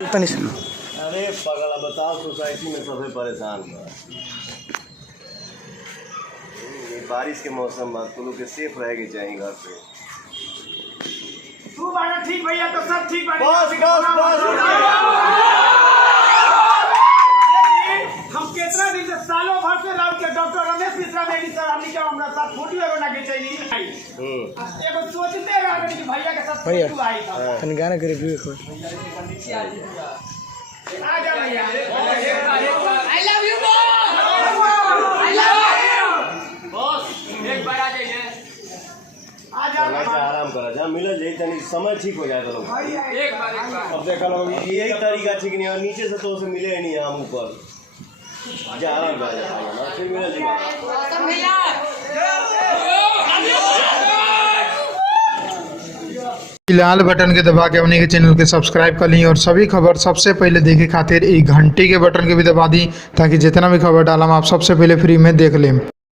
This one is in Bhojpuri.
अरे पगला बताओ, सोसाइटी में सभी परेशान बा। ये बारिश के मौसम में तुम लोग के सेफ रहे के चाहिए घर पे। तू बाड़ा ठीक भैया तो सब ठीक बाड़ा। बस बस बस हम कितना दिन से सालों भर से राउत के डॉक्टर रमेश मिश्रा मेरी सर हमनी के हमरा साथ फोटो एगो ना खींचैनी। एगो सोचते रह कि भैया के साथ फोटो आई था। तन गाना के रिव्यू देखो। आ जा भैया। I love you boss. I love you boss. एक बार आ जाइए। आ जा आराम करा, जहाँ मिल जाए तनी समय ठीक हो जाए तो लोग। एक बार अब देखा लोग यही तरीका ठीक नहीं है, नीचे से तो उसे मिले ही नहीं हम ऊपर। जा आराम कर जा, फिर मिले जाएगा। भैया लाल बटन के दबा के अपने के चैनल के सब्सक्राइब कर ली और सभी खबर सबसे पहले देखे खातिर एक घंटी के बटन के भी दबा दी ताकि जितना भी खबर डालम आप सबसे पहले फ्री में देख लें।